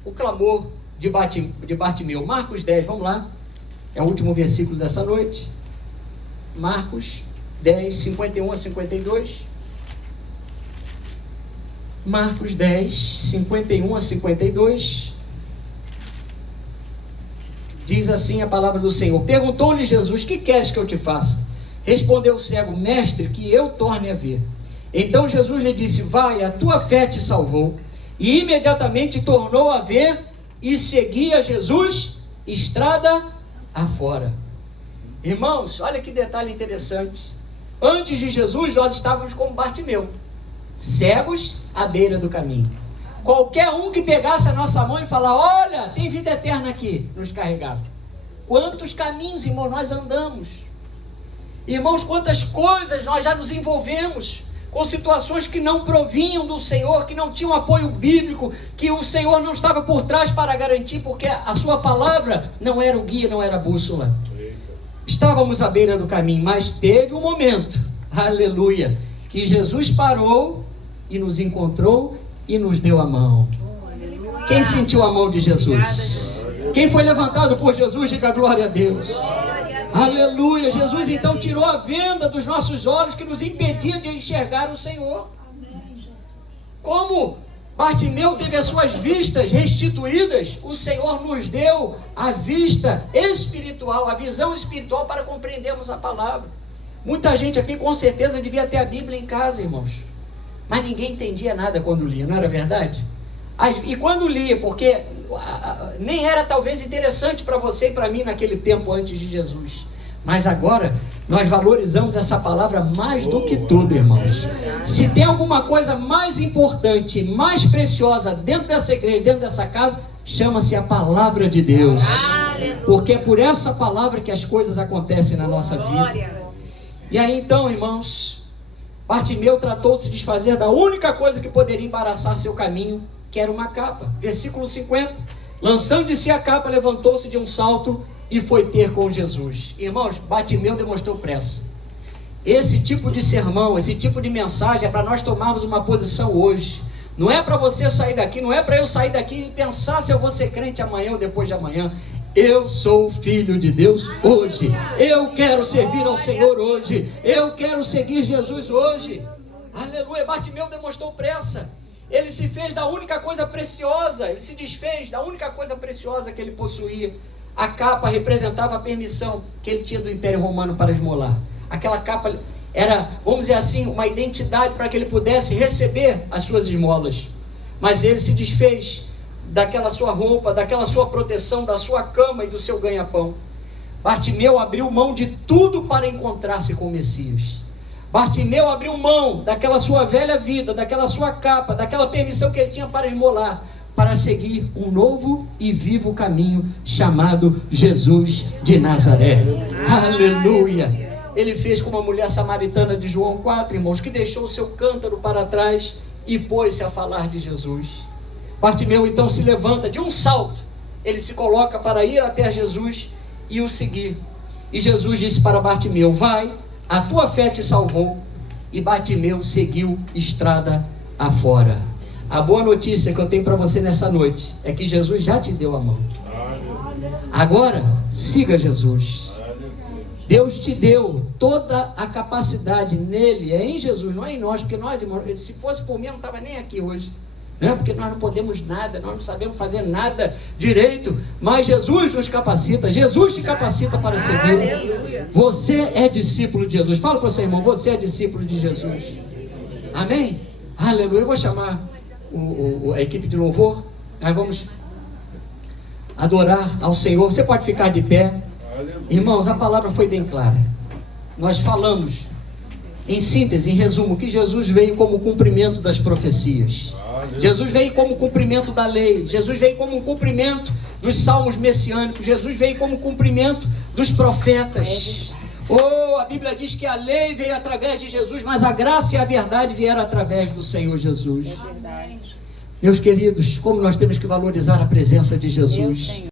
o clamor de Bartimeu. Marcos 10, vamos lá. É o último versículo dessa noite. Marcos 10, 51 a 52. Marcos 10, 51 a 52. Diz assim a palavra do Senhor. Perguntou-lhe Jesus: que queres que eu te faça? Respondeu o cego: mestre, que eu torne a ver. Então Jesus lhe disse: vai, a tua fé te salvou. E imediatamente tornou a ver e seguia Jesus estrada afora. Irmãos, olha que detalhe interessante. Antes de Jesus, nós estávamos como Bartimeu, cegos à beira do caminho. Qualquer um que pegasse a nossa mão e falar: olha, tem vida eterna aqui, nos carregava. Quantos caminhos, irmãos, nós andamos. Irmãos, quantas coisas nós já nos envolvemos com situações que não provinham do Senhor, que não tinham apoio bíblico, que o Senhor não estava por trás para garantir, porque a sua palavra não era o guia, não era a bússola. Estávamos à beira do caminho, mas teve um momento, aleluia, que Jesus parou e nos encontrou e nos deu a mão. Quem sentiu a mão de Jesus? Quem foi levantado por Jesus, diga glória a Deus. Aleluia. Jesus então tirou a venda dos nossos olhos que nos impedia de enxergar o Senhor. Como Bartimeu teve as suas vistas restituídas, o Senhor nos deu a vista espiritual, a visão espiritual para compreendermos a palavra. Muita gente aqui com certeza devia ter a Bíblia em casa, irmãos, mas ninguém entendia nada quando lia, não era verdade? E quando lia, porque nem era talvez interessante para você e para mim naquele tempo antes de Jesus, mas agora nós valorizamos essa palavra mais do que tudo, irmãos. Se tem alguma coisa mais importante, mais preciosa dentro dessa igreja, dentro dessa casa, chama-se a palavra de Deus, porque é por essa palavra que as coisas acontecem na nossa vida. E aí então, irmãos, Bartimeu tratou de se desfazer da única coisa que poderia embaraçar seu caminho, que era uma capa. Versículo 50. Lançando de si a capa, levantou-se de um salto e foi ter com Jesus. Irmãos, Bartimeu demonstrou pressa. Esse tipo de sermão, esse tipo de mensagem é para nós tomarmos uma posição hoje. Não é para você sair daqui, não é para eu sair daqui e pensar se eu vou ser crente amanhã ou depois de amanhã. Eu sou filho de Deus hoje. Eu quero servir ao Senhor hoje. Eu quero seguir Jesus hoje. Aleluia. Bartimeu demonstrou pressa. Ele se fez da única coisa preciosa, ele se desfez da única coisa preciosa que ele possuía. A capa representava a permissão que ele tinha do Império Romano para esmolar. Aquela capa era, vamos dizer assim, uma identidade para que ele pudesse receber as suas esmolas. Mas ele se desfez daquela sua roupa, daquela sua proteção, da sua cama e do seu ganha-pão. Bartimeu abriu mão de tudo para encontrar-se com o Messias. Bartimeu abriu mão daquela sua velha vida, daquela sua capa, daquela permissão que ele tinha para esmolar, para seguir um novo e vivo caminho chamado Jesus de Nazaré. Aleluia! Ele fez como a mulher samaritana de João 4, irmãos, que deixou o seu cântaro para trás e pôs-se a falar de Jesus. Bartimeu então se levanta de um salto, ele se coloca para ir até Jesus e o seguir. E Jesus disse para Bartimeu: vai, a tua fé te salvou. E Bartimeu seguiu estrada afora. A boa notícia que eu tenho para você nessa noite é que Jesus já te deu a mão. Agora, siga Jesus. Deus te deu toda a capacidade nele, é em Jesus, não é em nós, porque nós, irmãos, se fosse por mim, eu não estava nem aqui hoje. Né? Porque nós não podemos nada, nós não sabemos fazer nada direito, mas Jesus nos capacita, Jesus te capacita para seguir. Você é discípulo de Jesus. Fala para o seu irmão: você é discípulo de Jesus. Amém? Aleluia. Eu vou chamar a equipe de louvor. Nós vamos adorar ao Senhor. Você pode ficar de pé. Irmãos, a palavra foi bem clara. Nós falamos, em síntese, em resumo, que Jesus veio como cumprimento das profecias. Jesus veio como cumprimento da lei. Jesus veio como um cumprimento dos salmos messiânicos. Jesus veio como cumprimento dos profetas. A Bíblia diz que a lei veio através de Jesus, mas a graça e a verdade vieram através do Senhor Jesus. Meus queridos, como nós temos que valorizar a presença de Jesus.